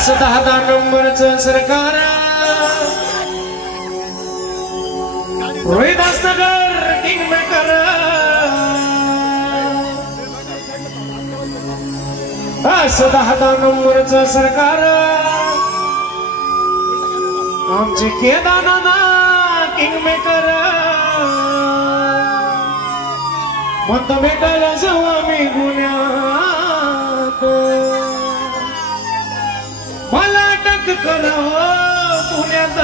10 नंबरचं सरकार रोहिदासनगर king maker 10 नंबरचं सरकार आमचे केदारनाथ किंग मेकर मत भेटायला जाऊ आम्ही गुन्ह्यात मला अटक करावं पुण्यात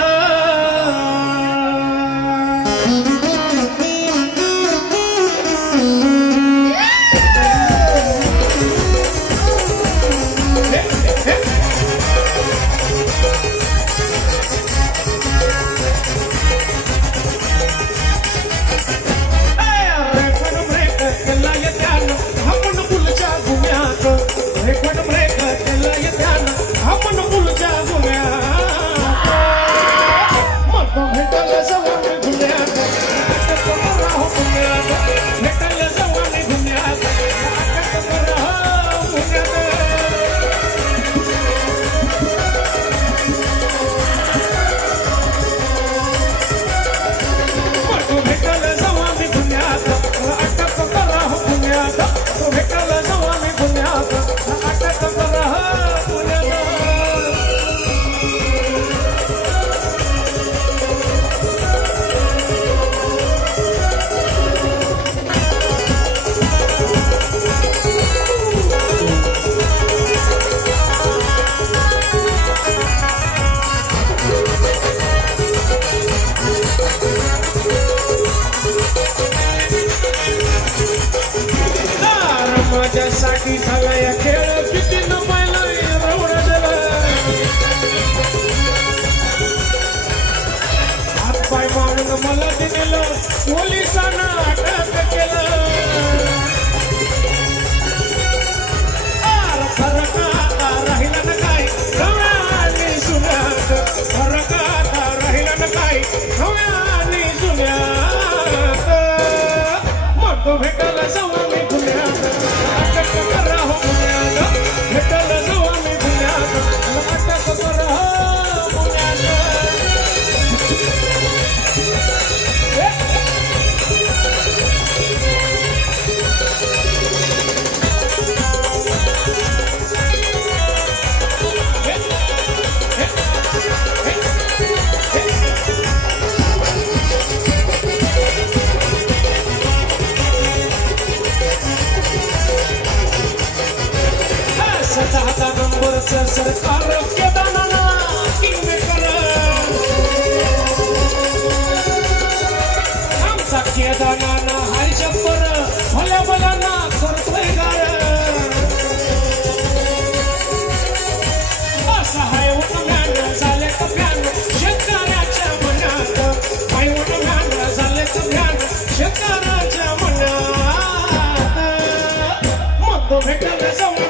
माझ्यासाठी झाला या खेळ किती न पाहिलं रवडा झाला हातपाय मारून मला दिलेलं पोलिसांना अटक केलं फरक आता राहिला ना काय नव्या आणि जुन्यात फरक आता राहिला ना काय नव्या आणि जुन्यात मग भेटायला जाऊ आम्ही पुण्यात सरकार केदारनाथ किंग मेकर आमचा केदारनाथ हाय जब्बर भल्या भल्याना करतोय गार असा हाय उन्हान झाले कप्यान शेतकऱ्याच्या मनात हाय उन्हान झाले कप्यान शेतकऱ्याच्या मनात मग भेटायला जाऊ